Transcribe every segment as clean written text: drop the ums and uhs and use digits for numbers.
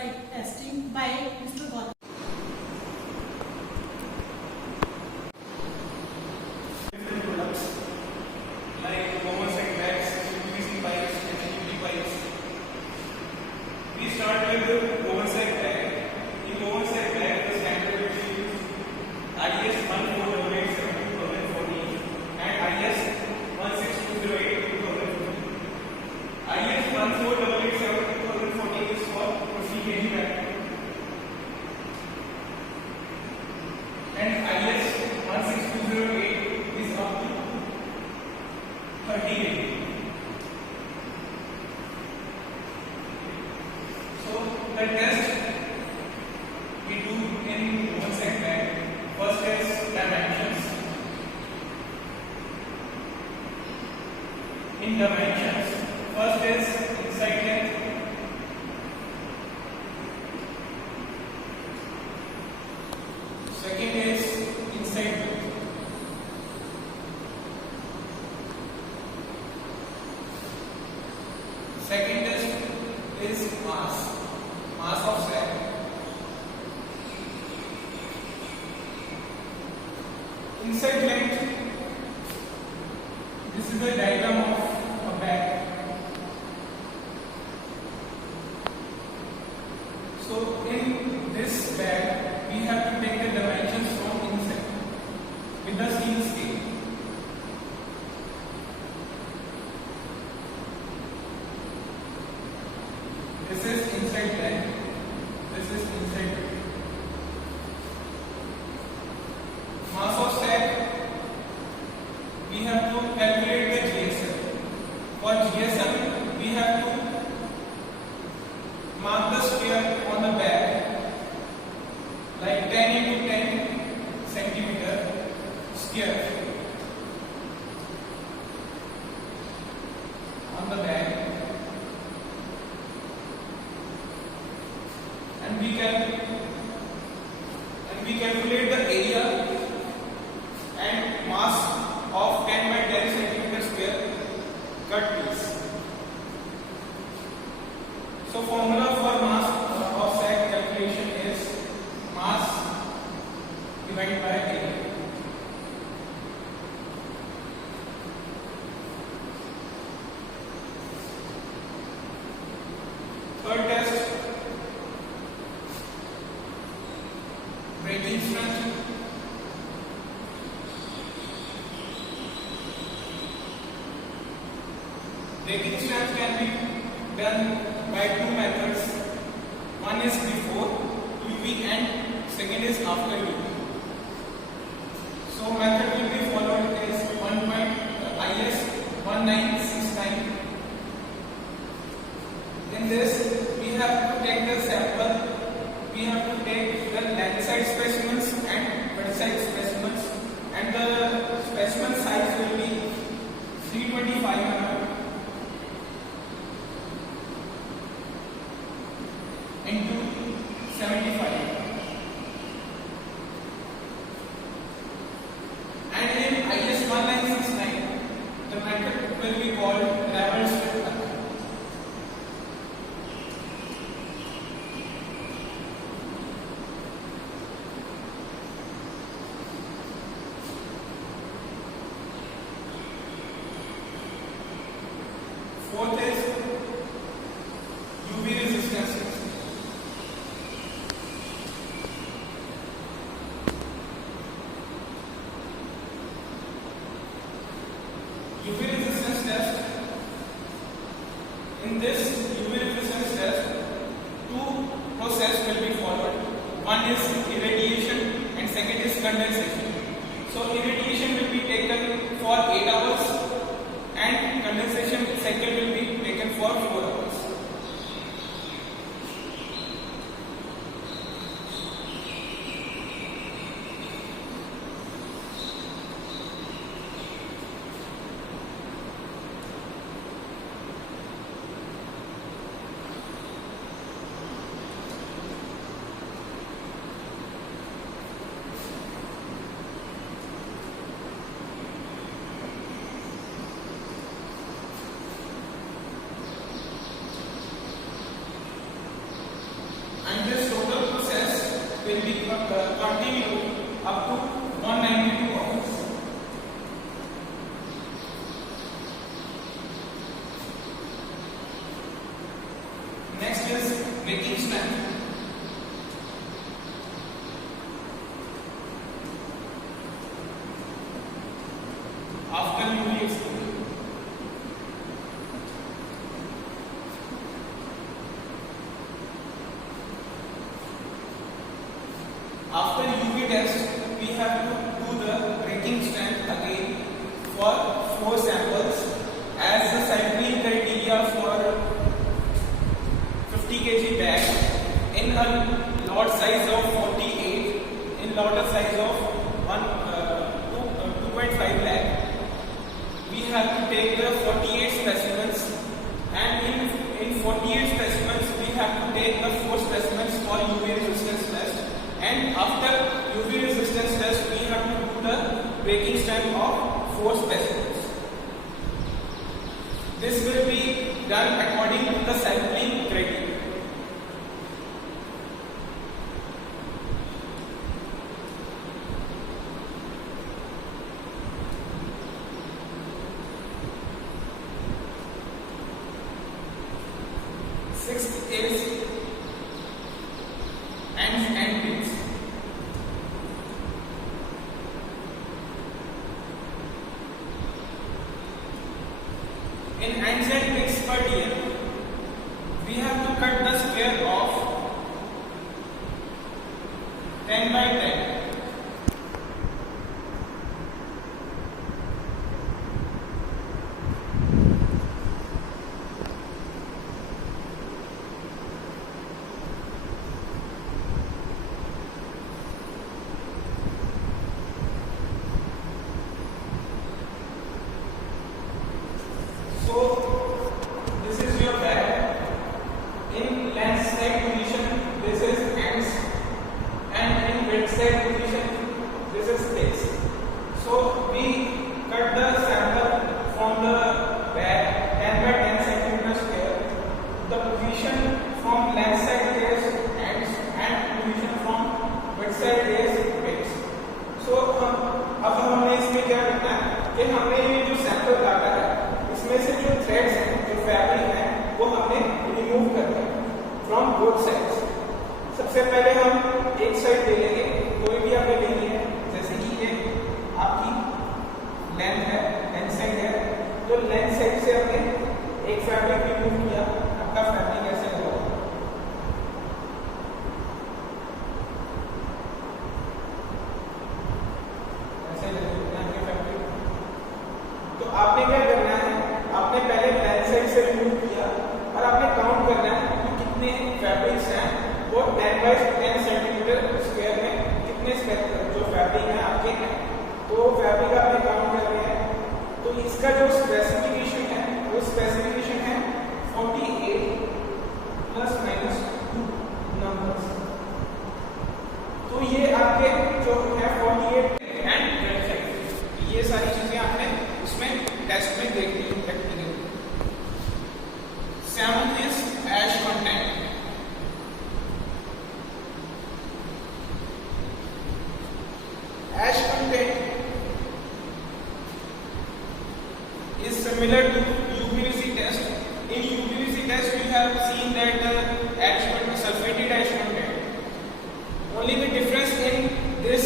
site testing by Mr. Gautam. Different products like oversight bags, PVC pipes, HDPE pipes. We start with the oversight bag. In oversight bag, the standard which we use IS 14887-2014 and IS 16208-2015. IS 14887-2014 is for 50 kg bag, and IS 16208 is up to 30 kg. So the test we do in oversight bag. First is dimensions. In dimensions, first is inside length. Second is inside width. Second test is mass of sac. Inside length, this is the diagram of a bag. So in this bag, we have to take the dimensions from inside with the steel scale. This is inside length. This is inside width. Mass of sac, we have to calculate the GSM. For GSM, we have to mark the square on the bag like 10 into 10 centimeter square on the bag, and we calculate the area and mass of 10 by 10 centimeter square cut piece. So formula for mass of sac calculation is mass divided by area. Third test, breaking strength. Breaking strength can be done by two methods. One is before UV and second is after UV. So method will be followed is IS 1969. In this, we have to take the sample. We have to take the length side specimens and width side specimens, and the specimen size will be 325 mm into 75. And in IS 1969, the method will be called level strip method. Fourth is UV resistance. UV resistance test. In this UV resistance test, two processes will be followed. One is irradiation and second is condensation. So irradiation will be taken for 8 hours and condensation cycle will be taken for 4 hours. will be continue up to 192 hours. Next is breaking strength. After UV exposure, after UV test, we have to do the breaking strength again for 4 samples as the sampling criteria for 50 kg bag in a lot size of 48, in lot size of 2.5 lakh. We have to take the 48 specimens, and in 48 specimens we have to take the 4 specimens for UV resistance test, and after UV resistance test we have to do the breaking strength of 4 specimens. This will be done according to the sampling criteria. Sixth is end pins. In ends and pins per DM, we have to cut the square of 10 by 10. So this is your bag. In length side position, this is ends, and in width side position, this is sticks. So we cut the sample from the bag 10 by 10 centimeter square. The position from length side is ends, and position from width side is width. So अब हमने इसमें क्या करना है कि हमने ये जो सैंपल काटा है इसमें से जो थ्रेड्स हैं, जो फैब्रिक है, वो हमने रिमूव करना है फ्रॉम बोथ साइड्स। सबसे पहले हम एक साइड ले लेंगे, कोई भी आपने लेनी है, जैसे कि ये आपकी लेंथ है, लेंथ साइड है, तो लेंथ साइड से हमने एक फैब्रिक रिमूव किया। आपका फैब्रिक ऐसे होगा, ऐसे लेंगे आपके फैब्रिक। तो आपने क्या करना है, आपने पहले लेंथ साइड से रिमूव किया और आपने काउंट करना है कि कितने फैब्रिक्स हैं, वो 10 बाय 10 सेंटीमीटर स्क्वायर में कितने जो फैब्रिक है आपके हैं, तो फैब्रिक आपने काउंट कर लिया है। तो इसका जो स्पेसिफिकेशन है वो स्पेसिफिकेशन है 48 प्लस माइनस 2 नंबर्स। तो ये आपके जो है 48 एंड राइट साइड, ये सारी चीजें आपने उसमें टेस्ट में देखनी है प्रैक्टिकली। 7 is ash content. Ash content is similar to UPVC test. In UPVC test we have seen that ash content, sulfated ash content. Only the difference in this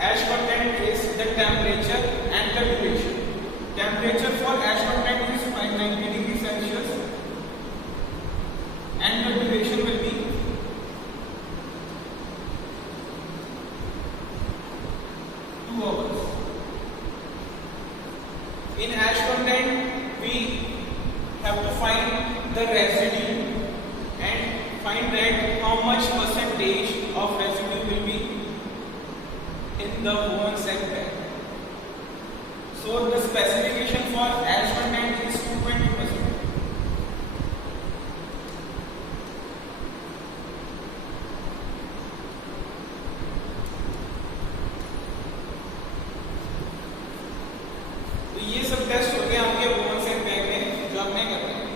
ash content is the temperature and the duration. Temperature for ash content is 590 degrees Celsius and the duration will be 2 hours. In ash content we have to find the residue and find that how much percentage of residue will be in the woven sack bag. So the specification for ash content is 220%. तो ये सब टेस्ट हो गए आपके woven sack bag में जो आपने करना है।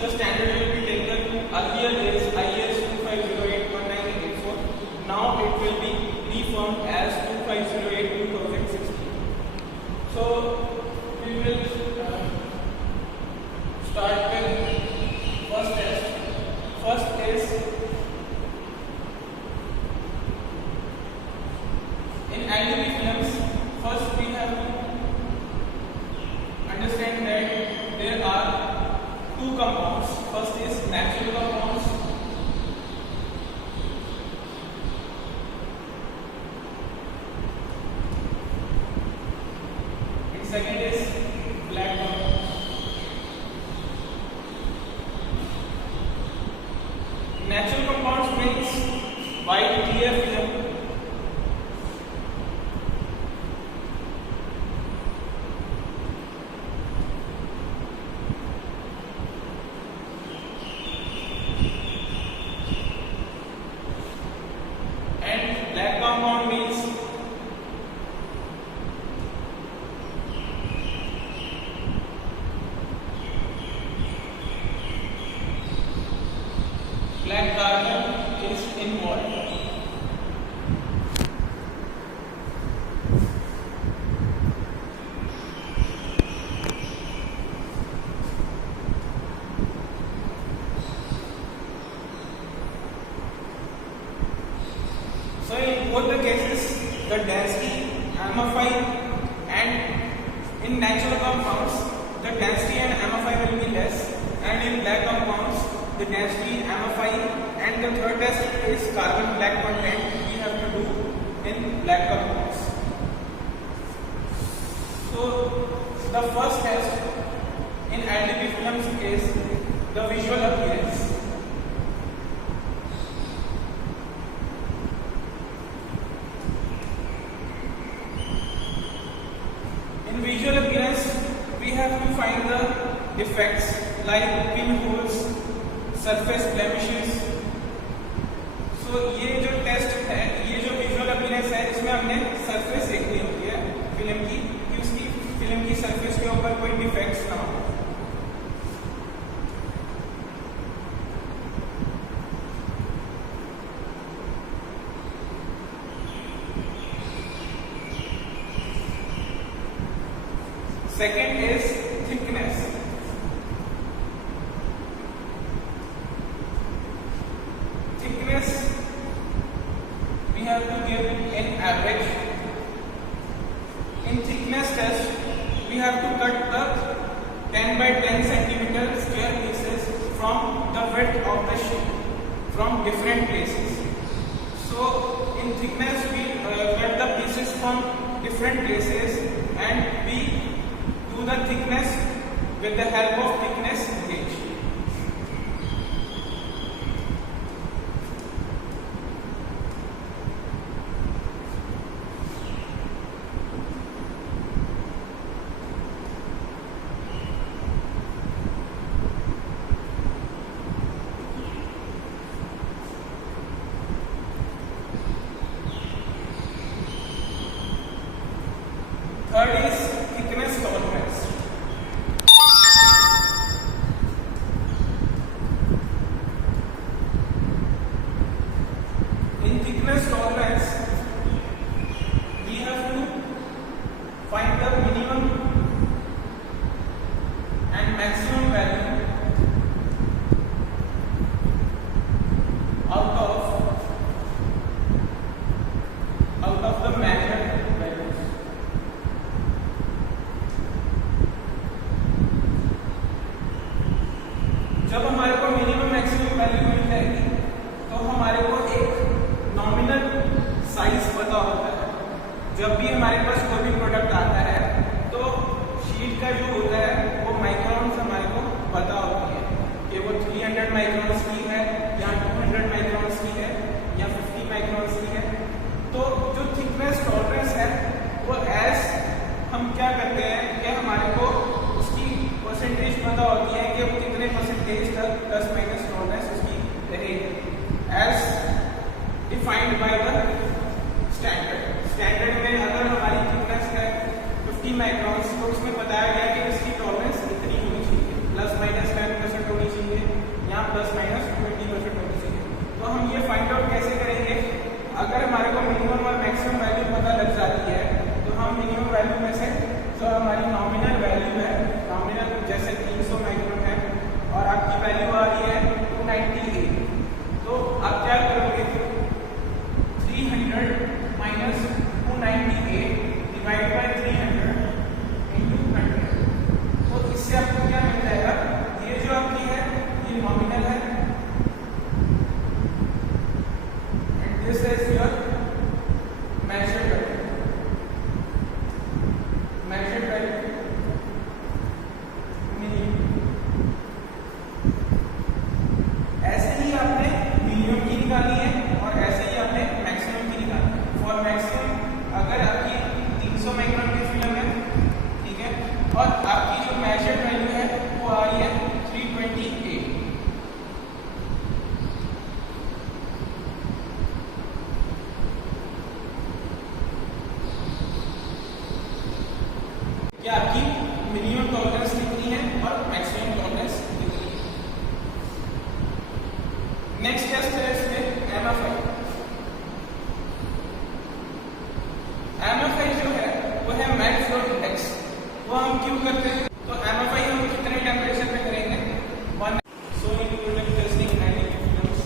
the standard will be taken earlier is IS 2508-1984. Now it will be reformed as 2508-2016. So we will start with first test. First is in LDB films. First we have to understand that there are two compounds. First is natural compounds. And second is black compounds. Natural compounds means white clear film. Black compound means black carbon is involved. So in both the cases, the density MFI and in natural compounds, the density and MFI will be less, and in black compounds, the density MFI and the third test is carbon black content we have to do in black compounds. So the first test in LDB films is the visual appearance. In visual appearance, we have to find the defects like pinholes, surface blemishes. So ये जो टेस्ट है, ये जो visual appearance है, इसमें हमने सरफेस देखनी होती है फिल्म की, कि उसकी फिल्म की सरफेस के ऊपर कोई डिफेक्ट्स ना हो. Second is thickness. Thickness we have to give in average. In thickness test, we have to cut the 10 by 10 centimeter square pieces from the width of the sheet from different places. So in thickness we cut the pieces from different places and we do the thickness with the help of thickness gauge. Third is thickness tolerance. In thickness tolerance, we have to find the minimum and maximum value out of the measured values. जब हमारे को minimum maximum value मिल जाएगी तो हमारे को एक nominal size पता होता है. जब भी हमारे पास कोई भी प्रोडक्ट आता है तो शीट का जो होता है वो माइक्रॉन्स हमारे को पता होती है कि वो 300 माइक्रॉन्स की है या 200 माइक्रॉन्स की है या 50 माइक्रॉन्स की है. तो जो थिकनेस टॉलरेंस है वो एज हम क्या करते हैं कि हमारे को उसकी परसेंटेज पता होती है कि वो कितने परसेंटेज तक प्लस माइनस टॉलरेंस उसकी रहेगी as defined by the standard. Standard में अगर हमारी थिकनेस है 50 माइक्रॉन्स तो उसमें बताया गया कि इसकी टॉलरेंस इतनी होनी चाहिए, प्लस माइनस 10% होनी चाहिए This is your measured value. Measured value ऐसे ही आपने मिनिमम की निकाली है और ऐसे ही आपने मैक्सिमम की निकाली है। फॉर मैक्सिमम अगर आपकी 300 माइक्रोन की फिल्म है, ठीक है, और आपकी जो मेजर्ड वैल्यू है वो आ रही है 328। क्या आपकी मिनिमम टॉलरेंस कितनी है और मैक्सिमम टॉलरेंस कितनी है। नेक्स्ट टेस्ट है इसमें MFI। MFI जो है वो है मेल्ट फ्लो इंडेक्स। वो हम क्यों करते हैं? तो MFI हम कितने टेम्परेचर पे करेंगे? 1। So in product testing and films,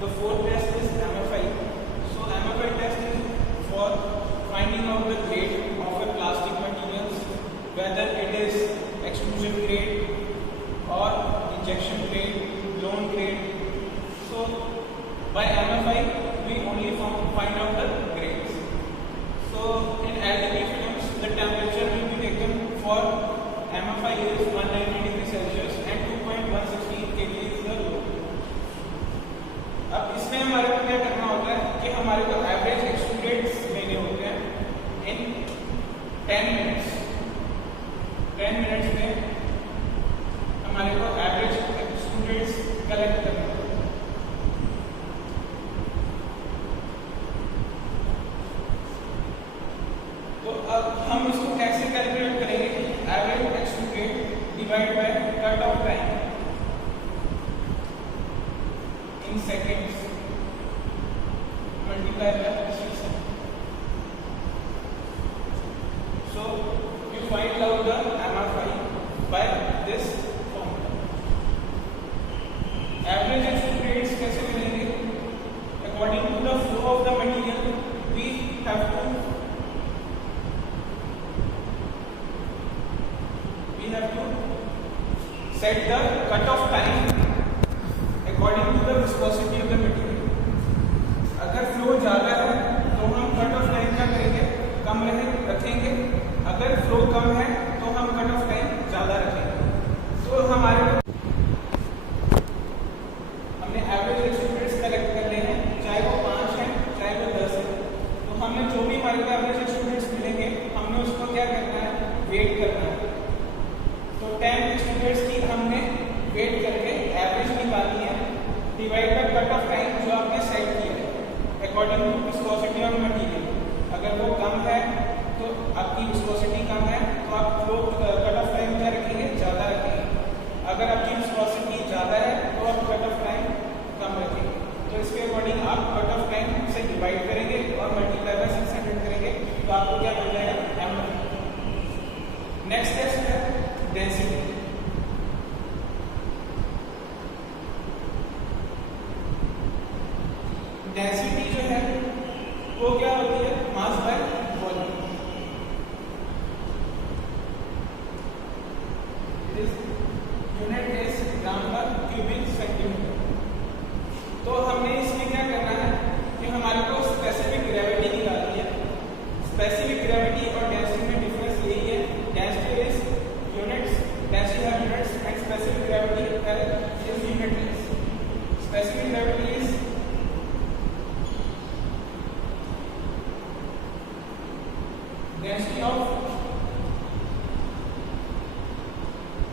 the fourth test is MFI. So MFI test is for finding out the grade of a plastic materials, whether it is extrusion grade or injection grade, blown grade. So by MFI we only find out the grades. So in LDP films the temperature will be taken for MFI is 190 degrees Celsius and 2.168 kg is the load. अब इसमें हमारे को क्या करना होता है कि हमारे को एवरेज एक्सट्रूडेड्स लेने होते हैं इन 10 मिनट्स। 10 मिनट्स में हमारे को एवरेज एक्सट्रूडेड्स कलेक्ट करना होता है। तो अब हम इसको कैसे कैलकुलेट करेंगे? Average extruded divide by cut off time in seconds multiply by 6 seconds. So we find out the MFI by this formula. Average extrusions कैसे मिलेंगे? According to the flow of the material, we have to set the cut-off time according to the viscosity of the material. अगर फ्लो ज़्यादा है तो हम cut-off time क्या करेंगे? कम रखेंगे। अगर फ्लो कम है तो हम कट-ऑफ टाइम ज़्यादा रखेंगे। तो हमने एवरेज एक्सट्रूडेड्स कलेक्ट कर लिए हैं, चाहे वो 5 है चाहे वो 10 है। तो हमने जो भी हमारे को एवरेज एक्सट्रूडेड्स मिलेंगे हमने उसको क्या करना है? वेट करना है। तो 10 एक्सट्रूडेड्स की हमने वेट करके एवरेज निकाली है divide by cut off time जो आपने सेट किया है according to viscosity of material. अगर वो कम है तो आपकी विस्कोसिटी कम है तो आप फ्लो कट ऑफ टाइम क्या रखेंगे? ज़्यादा रखेंगे। अगर आपकी विस्कोसिटी ज़्यादा है तो आप कट ऑफ टाइम कम रखेंगे। तो इसके अकॉर्डिंग आप कट ऑफ टाइम से डिवाइड करेंगे और मल्टीप्लाई बाय 600 करेंगे तो आपको क्या मिल जाएगा? MFI। नेक्स्ट टेस्ट है डेंसिटी। डेंसिटी जो है वो क्या होती है? Mass by volume. Unit is gram per cubic centimetre. तो हमने इसमें क्या करना है कि हमारे को स्पेसिफिक ग्रेविटी निकालनी है। स्पेसिफिक ग्रेविटी और डेंसिटी में डिफरेंस यही है। डेंसिटी इज यूनिट्स, डेंसिटी है units and specific gravity is unitless. Specific gravity is density of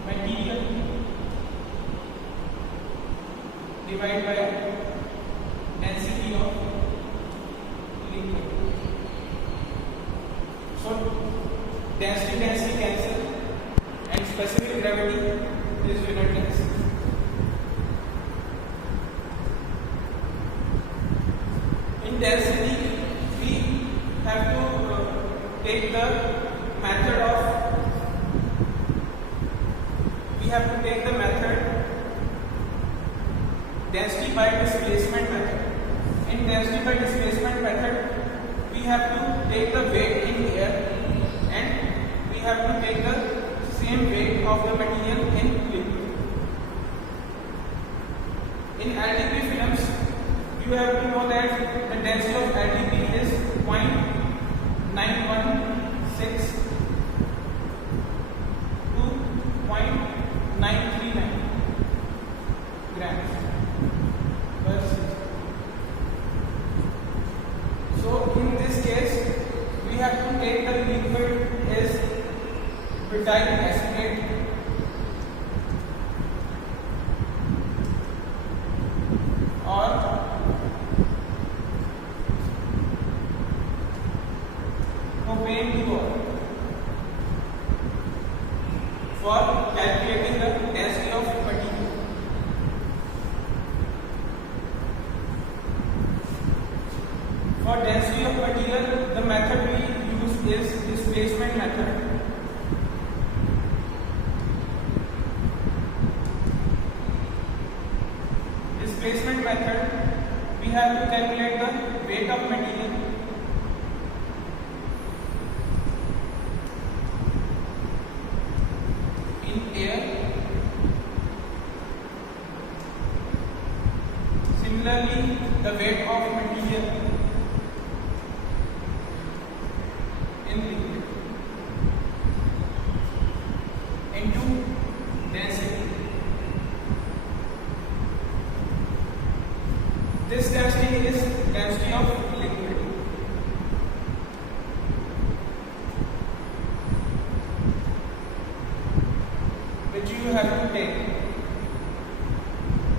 material divided by density of liquid. So density cancel and specific gravity is unitless. In density we have to take the method density by displacement method. In density by displacement method, we have to take the weight in air and we have to take the same weight of the material in liquid. In LDP films, you you have to know that the density of LDP is 0.916 to 0.939 grams per cc. So in this case, we have to take the liquid as butyl acetate or propane duo for calculating the density of material. For density of material, the method we use is displacement method. Displacement method, we have to calculate the weight of material in air. Similarly, the weight of material in liquid into density. This density is density of liquid. Which you have to take.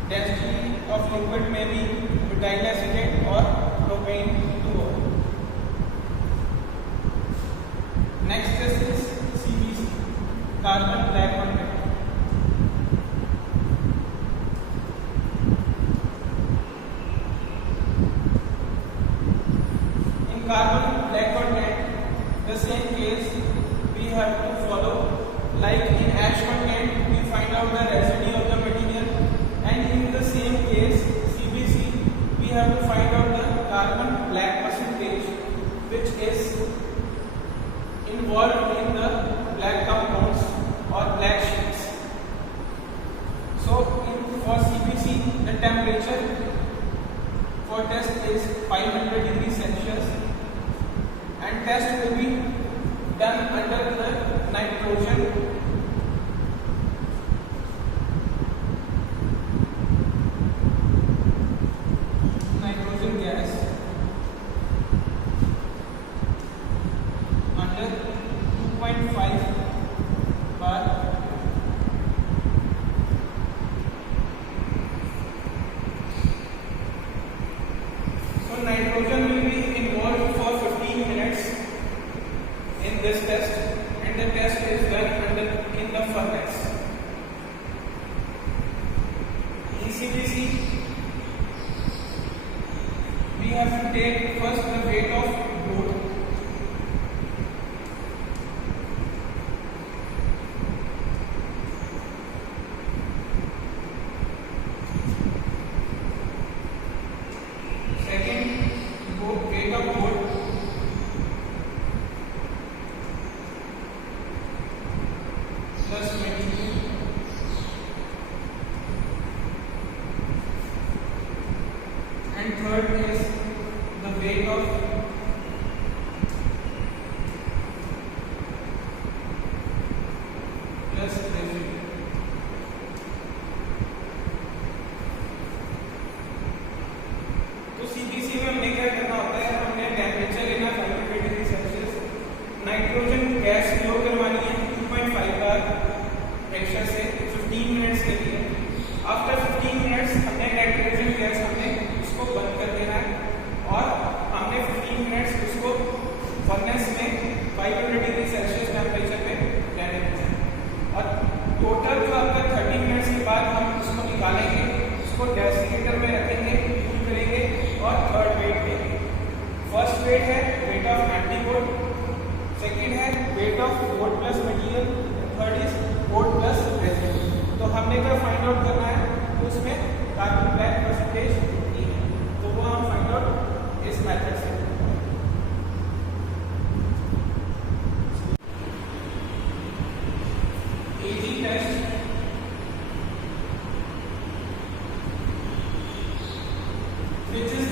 Density of liquid may be butyl acetate or propane duo. Next is CBC, carbon black bond. In carbon black bond, the same case we have to follow. Like in ash content, we find out the residue of the material, and in the same case CBC, we have to find out the carbon black percentage, which is involved in the black compounds or black sheets. So for CBC, the temperature for test is 500 degrees Celsius, and test will be done under the nitrogen gas under 2.5 bar. So nitrogen will be involved for 15 minutes in this test, and the test is done in the furnace. In CBC, we have to take first the weight of load. Second, weight of load. Plus material. And third is the weight of plus residue. तो CBC में हमने क्या करना होता है, हमने टेम्परेचर लेना 500 degree Celsius, nitrogen gas flow करवानी है 2.5 बार प्रेशर से 15 मिनट्स के लिए. आफ्टर 15 मिनट्स हमने नाइट्रोजन गैस उसको बंद कर देना है, और हमने 15 मिनट्स उसको फर्नेस में 500 डिग्री सेल्सियस टेम्परेचर पे रहने देना है. और टोटल जो आपका 30 मिनट्स के बाद हम उसको निकालेंगे, उसको डेसिकेटर में रखेंगे, कूल करेंगे और थर्ड वेट देंगे. फर्स्ट वेट है वेट ऑफ एंटीबॉडी, सेकंड है weight of load plus material, third is load plus residue. तो हमने क्या फाइंड आउट करना है, उसमें कार्बन ब्लैक परसेंटेज की है, तो वो हम फाइंड आउट इस मेथड से. AG टेस्ट, which is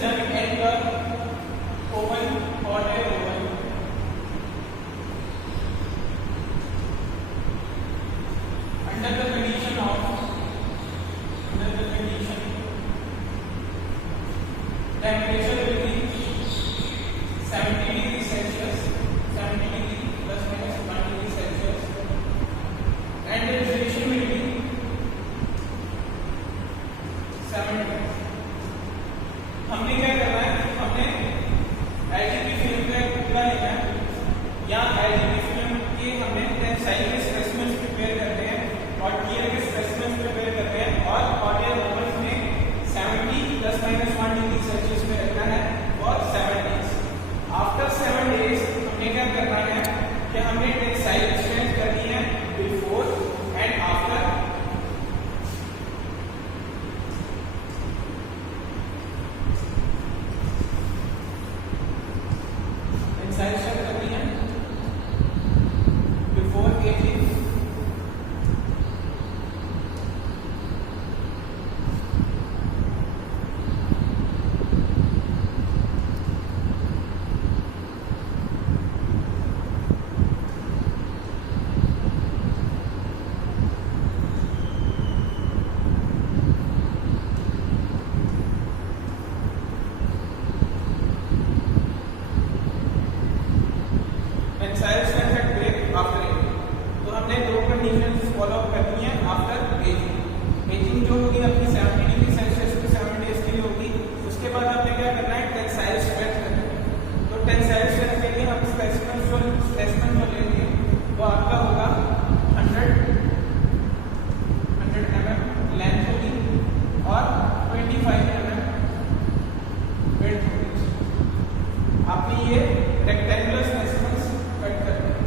आपने ये रेक्टेंगुलर स्पेसिमेंस कट करना है।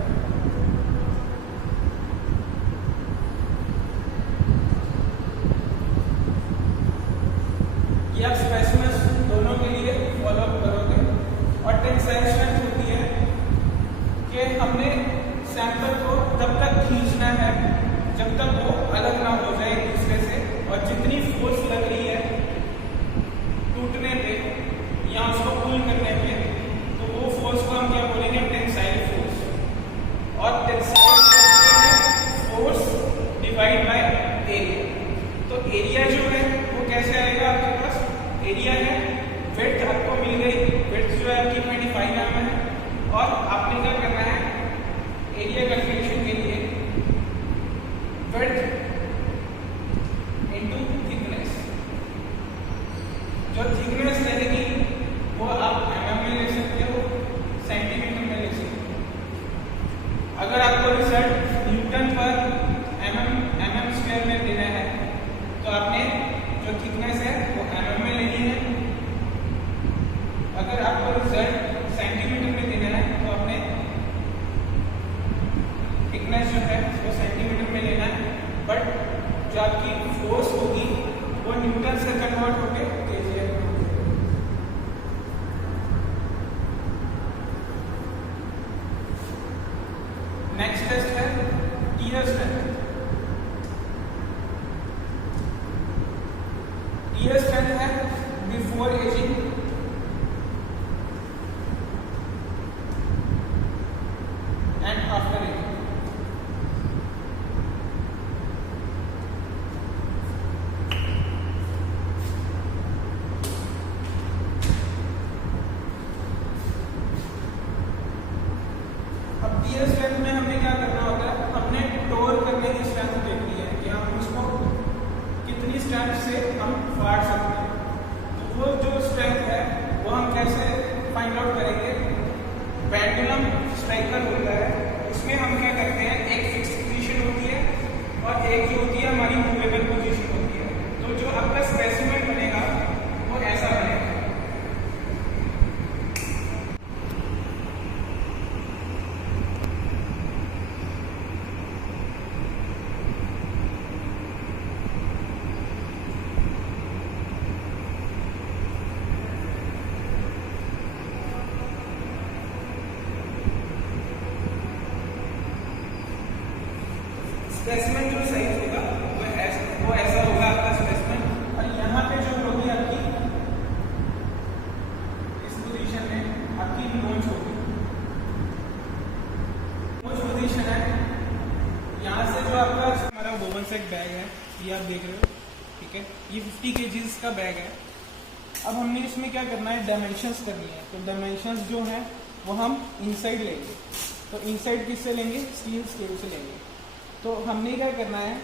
ये आप स्पेसिमेंस दोनों के लिए फॉलो अप करोगे। और टेंसाइल स्ट्रेंथ होती है कि हमने सैंपल को तब तक खींचना है जब तक वो अलग ना हो जाए एक दूसरे से, और जितनी फोर्स लग रही है टूटने पे या उसको पुल करने पे, तो वो फोर्स को हम क्या बोलेंगे, टेंसाइल फोर्स। और tensile force divide by area. तो एरिया जो है वो कैसे आएगा, आपके पास एरिया है, विड्थ आपको मिल गई, विड्थ जो है आपकी 25 mm है, और आपने क्या करना है एरिया कैलकुलेशन के लिए विड्थ इनटू थिकनेस। जो थिकनेस लगेगी वो आप mm में ले सकते हो, सेंटीमीटर में ले सकते हो। अगर आपको रिजल्ट न्यूटन पर mm स्क्वायर में देना है तो आपने जो थिकनेस है वो mm में लेनी है। अगर आपको रिजल्ट सेंटीमीटर में देना है तो आपने थिकनेस जो है वो सेंटीमीटर में लेना है, बट जो आपकी फोर्स होगी वो न्यूटन से कन्वर्ट होकर केजीएफ में होगी। नेक्स्ट टेस्ट है टियर स्ट्रेंथ। टियर स्ट्रेंथ है before ageing and after ageing. अब टियर स्ट्रेंथ में हमें क्या करना होता है, हमने टोर करने की स्ट्रेंथ देखनी है कि हम उसको कितनी स्ट्रेंथ से हम फाड़ सकते हैं। तो वो जो स्ट्रेंथ है वो हम कैसे फाइंड आउट करेंगे, पेंडुलम स्ट्राइकर होता है, उसमें हम क्या करते हैं, एक फिक्स पोजीशन होती है और एक जो होती है हमारी मूवेबल पोजीशन होती है। तो जो आपका स्पेसिमेन बनेगा वो ऐसा बनेगा। स्पेसिमेन जो साइज होगा वो ऐसा होगा आपका स्पेसिमेन। और यहाँ पे जो होगी आपकी इस पोजीशन में आपकी नोच होगी। नोच पोजीशन है, यहाँ से जो आपका हमारा वोवन सेट बैग है ये आप देख रहे हो, ठीक है, ये 50 kg का बैग है। अब हमने इसमें क्या करना है, डायमेंशंस करनी है। तो डायमेंशंस जो है वो हम इनसाइड लेंगे। तो इनसाइड किससे लेंगे, स्टील स्केल से लेंगे। तो हमने क्या करना है,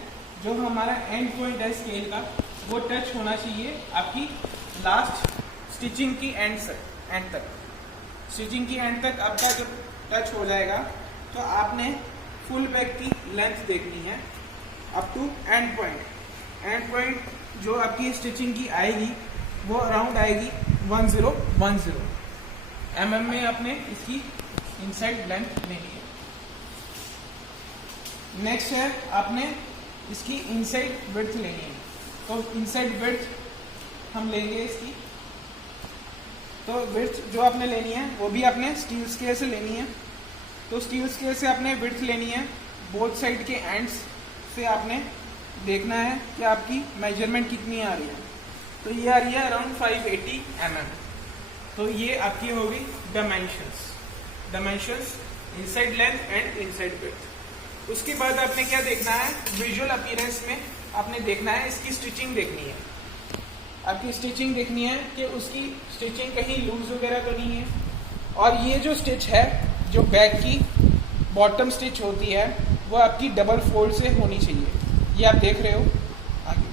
जो हमारा एंड पॉइंट है स्केल का वो टच होना चाहिए आपकी लास्ट स्टिचिंग की एंड तक। स्टिचिंग की एंड तक आपका जब टच हो जाएगा तो आपने फुल बैग की लेंथ देखनी है up to end point. End point जो आपकी स्टिचिंग की आएगी वो अराउंड आएगी 1010 mm में आपने इसकी इनसाइड लेंथ लेनी है। नेक्स्ट है आपने इसकी इनसाइड विड्थ लेनी है। तो इनसाइड विड्थ हम लेंगे इसकी। तो विड्थ जो आपने लेनी है वो भी आपने स्टील स्केल से लेनी है। तो स्टील स्केल से आपने विड्थ लेनी है, बोथ साइड के एंड्स से आपने देखना है कि आपकी मेजरमेंट कितनी आ रही है। तो ये आ रही है अराउंड 580 mm। तो ये आपकी होगी dimensions inside length and inside width. उसके बाद आपने क्या देखना है, विजुअल अपीयरेंस में आपने देखना है इसकी स्टिचिंग देखनी है। आपकी स्टिचिंग देखनी है कि उसकी स्टिचिंग कहीं लूज वगैरह तो नहीं है। और ये जो स्टिच है, जो बैग की बॉटम स्टिच होती है वो आपकी डबल फोल्ड से होनी चाहिए। ये आप देख रहे हो आगे,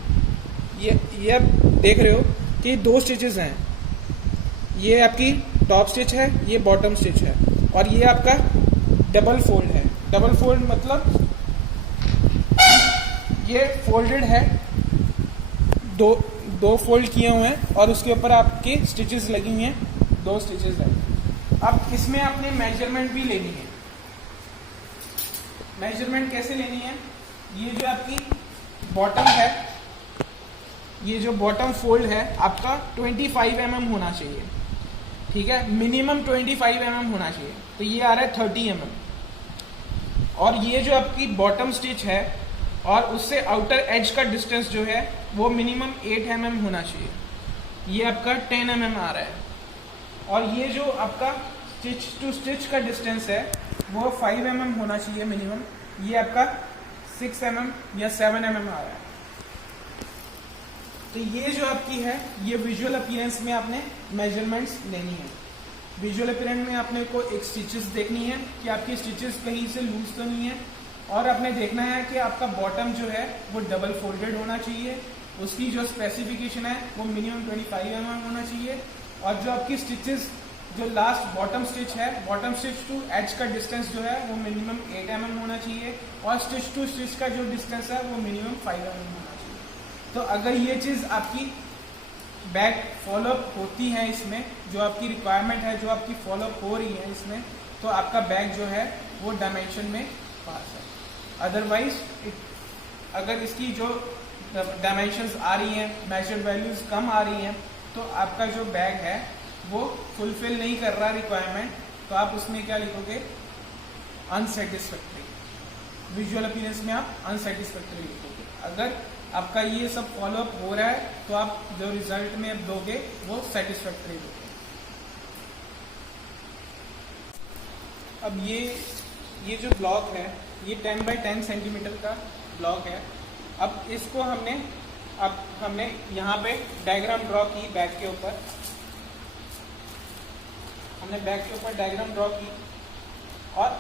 ये आप देख रहे हो कि दो स्टिचेस हैं। ये आपकी टॉप स्टिच है, ये बॉटम स्टिच है, और ये आपका डबल फोल्ड है। डबल फोल्ड मतलब ये फोल्डेड है, दो फोल्ड किए हुए हैं और उसके ऊपर आपके स्टिचेस लगी हुई हैं, दो स्टिचेस हैं। अब इसमें आपने मेजरमेंट भी लेनी है। मेजरमेंट कैसे लेनी है? ये जो आपकी बॉटम है, ये जो बॉटम फोल्ड है आपका 25 mm होना चाहिए, ठीक है, मिनिमम 25 mm होना चाहिए। तो ये आ रहा है 30 mm। और ये जो आपकी बॉटम स्टिच है और उससे आउटर एज का डिस्टेंस जो है वो मिनिमम 8 mm होना चाहिए। ये आपका 10 mm आ रहा है। और ये जो आपका स्टिच टू स्टिच का डिस्टेंस है वो 5 mm होना चाहिए मिनिमम। ये आपका 6 mm या 7 mm आ रहा है। तो ये जो आपकी है ये विजुअल अपीयरेंस में आपने मेजरमेंट्स लेनी है। विजुअल अपीयरेंस में आपने को एक स्टिचेस देखनी है कि आपकी स्टिचेस कहीं से लूज तो नहीं है, और आपने देखना है कि आपका बॉटम जो है वो डबल फोल्डेड होना चाहिए। उसकी जो स्पेसिफिकेशन है वो मिनिमम 25 mm होना चाहिए। और जो आपकी स्टिचेस जो लास्ट बॉटम स्टिच है, बॉटम स्टिच टू एज का डिस्टेंस जो है वो मिनिमम 8 mm होना चाहिए। और स्टिच टू स्टिच का जो डिस्टेंस है वो मिनिमम 5 mm होना चाहिए। तो अगर ये चीज़ आपकी बैग फॉलोअप होती है, इसमें जो आपकी रिक्वायरमेंट है जो आपकी फॉलोअप हो रही है इसमें, तो आपका बैग जो है वो डायमेंशन में पास है। अदरवाइज अगर इसकी जो डायमेंशंस आ रही हैं, मेजर्ड वैल्यूज कम आ रही हैं, तो आपका जो बैग है वो फुलफिल नहीं कर रहा रिक्वायरमेंट, तो आप उसमें क्या लिखोगे? अनसेटिस्फैक्ट्री। विजुअल अपीयरेंस में आप अनसेटिस्फैक्ट्री लिखोगे। अगर आपका ये सब फॉलोअप हो रहा है तो आप जो रिजल्ट में अब दोगे वो सेटिस्फैक्ट्री दोगे। अब ये जो ब्लॉक है ये 10 बाई 10 सेंटीमीटर का ब्लॉक है। अब इसको हमने यहाँ पे डायग्राम ड्रॉ की बैग के ऊपर, हमने बैग के ऊपर डायग्राम ड्रॉ की और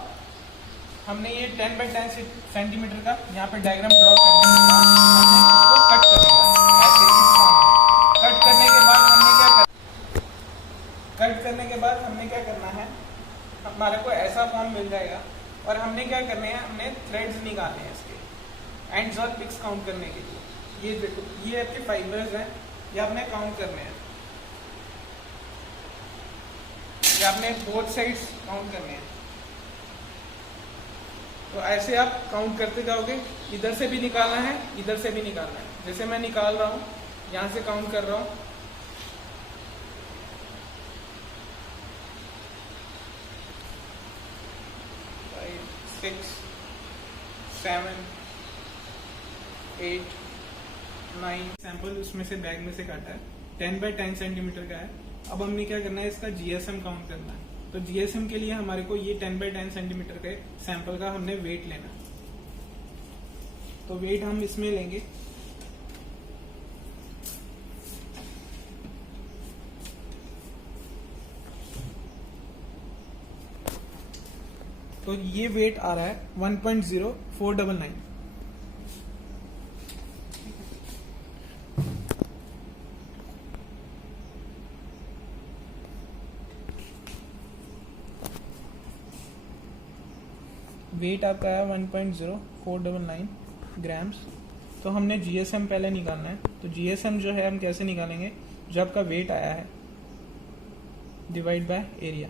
हमने ये 10 बाई 10 सेंटीमीटर का यहाँ पे डायग्राम ड्रॉ करने के बाद हमने इसको कट कर दिया। कट करने के बाद हमने क्या करना है, हमारे को ऐसा फॉर्म मिल जाएगा। और हमने क्या करने हैं, हमने थ्रेड्स निकालने हैं इसके एंड्स और पिक्स काउंट करने के लिए। ये देखो, ये आपके फाइबर्स हैं, ये आपने काउंट करने हैं, ये आपने बोथ साइड्स काउंट करने हैं। तो ऐसे आप काउंट करते जाओगे, इधर से भी निकालना है, इधर से भी निकालना है। जैसे मैं निकाल रहा हूँ, यहाँ से काउंट कर रहा हूँ, 5, 6, 7, 8, 9 सैंपल उसमें से बैग में से काटा है, 10 बाई 10 सेंटीमीटर का है। अब हमने क्या करना है, इसका GSM काउंट करना है। तो GSM के लिए हमारे को ये 10 बाई 10 सेंटीमीटर के सैंपल का हमने वेट लेना है। तो वेट हम इसमें लेंगे, तो ये वेट आ रहा है 1.0499। वेट आपका है 1.0499 ग्राम्स। तो हमने GSM पहले निकालना है। तो GSM जो है हम कैसे निकालेंगे, जो आपका वेट आया है डिवाइड बाय एरिया।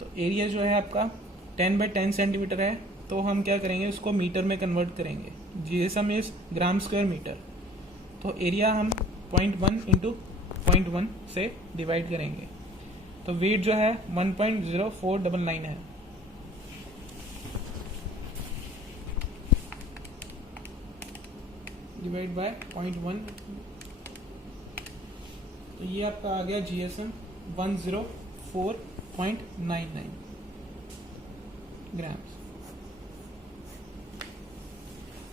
तो एरिया जो है आपका 10 बाई 10 सेंटीमीटर है, तो हम क्या करेंगे, उसको मीटर में कन्वर्ट करेंगे। GSM is gram square metre. तो एरिया हम 0.1 इंटू 0.1 से डिवाइड करेंगे। तो वेट जो है 1.0499 है। डिवाइड बाय 0.1, तो ये आपका आ गया GSM 104.99 ग्राम्स।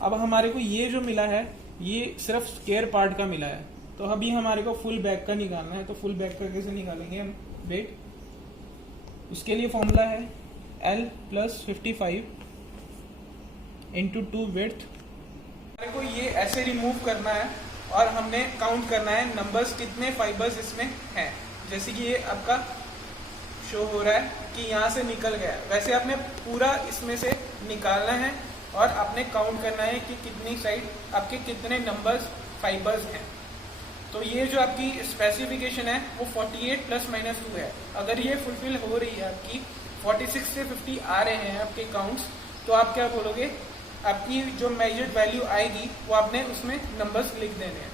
अब हमारे को ये जो मिला है ये सिर्फ स्क्वायर पार्ट का मिला है। तो अभी हमारे को फुल बैग का निकालना है। तो फुल बैग का कैसे निकालेंगे हम वेट, उसके लिए फॉर्मूला है L + 55 × 2 विड्थ। हमारे को ये ऐसे रिमूव करना है और हमने काउंट करना है नंबर्स, कितने फाइबर्स इसमें हैं। जैसे कि ये आपका शो हो रहा है कि यहाँ से निकल गया, वैसे आपने पूरा इसमें से निकालना है और आपने काउंट करना है कि कितनी साइड आपके कितने नंबर्स फाइबर्स हैं। तो ये जो आपकी स्पेसिफिकेशन है वो 48 ±2 है। अगर ये फुलफिल हो रही है आपकी 46 से 50 आ रहे हैं आपके काउंट्स, तो आप क्या बोलोगे, आपकी जो मेजर्ड वैल्यू आएगी वो आपने उसमें नंबर्स लिख देने हैं।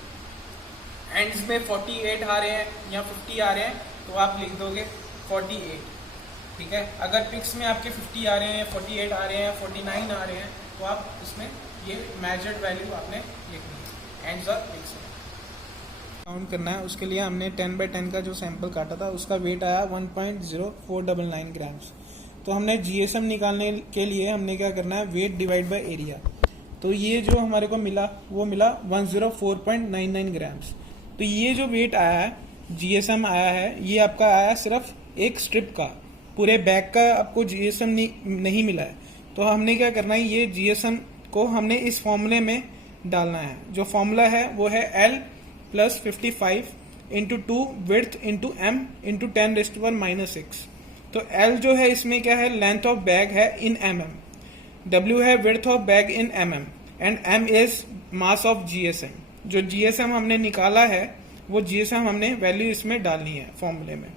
एंड्स में 48 आ रहे हैं या 50 आ रहे हैं तो आप लिख दोगे 48, ठीक है। अगर पिक्स में आपके 50 आ रहे हैं, 48 आ रहे हैं, 49 आ रहे हैं, तो आप इसमें ये मेजर्ड वैल्यू आपने लिखनी है एंड्स और पिक्स में। काउंट करना है, उसके लिए हमने 10/10 का जो सैंपल काटा था उसका वेट आया 1.0499 ग्राम्स। तो हमने जीएसएम निकालने के लिए हमने क्या करना है, वेट डिवाइड बाय एरिया। तो ये जो हमारे को मिला वो मिला 104.99 ग्राम्स। तो ये जो वेट आया है, जीएसएम आया है, ये आपका आया सिर्फ एक स्ट्रिप का, पूरे बैग का आपको जीएसएम नहीं मिला है। तो हमने क्या करना है, ये जीएसएम को हमने इस फॉर्मूले में डालना है। जो फॉर्मूला है वो है L + 55 × 2 विड्थ × M × 10⁻⁻6। तो L जो है इसमें क्या है, लेंथ ऑफ बैग है इन mm, W है width of bag in mm and M is mass of GSM. जो जीएसएम हमने निकाला है वो जीएसएम हमने वैल्यू इसमें डालनी है फॉर्मूले में।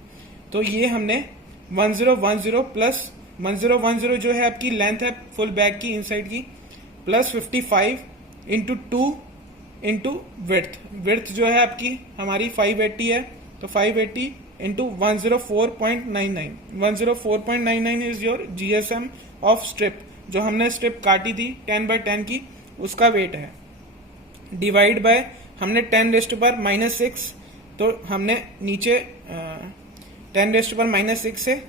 तो ये हमने 1010 प्लस 1010 जो है आपकी लेंथ है फुल बैग की इनसाइड की, प्लस 55 × 2 × विड्थ जो है आपकी हमारी 580 है, तो 580 × 104.99 104.99 is your GSM of strip. जो हमने स्ट्रिप काटी थी 10/10 की, उसका वेट है। डिवाइड बाय हमने 10⁻⁻6, तो हमने नीचे 10⁻⁻6 से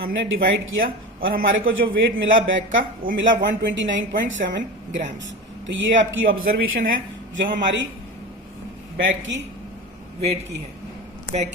हमने डिवाइड किया और हमारे को जो वेट मिला बैग का वो मिला 129.7 ग्राम्स। तो ये आपकी ऑब्जर्वेशन है जो हमारी बैग की वेट की है।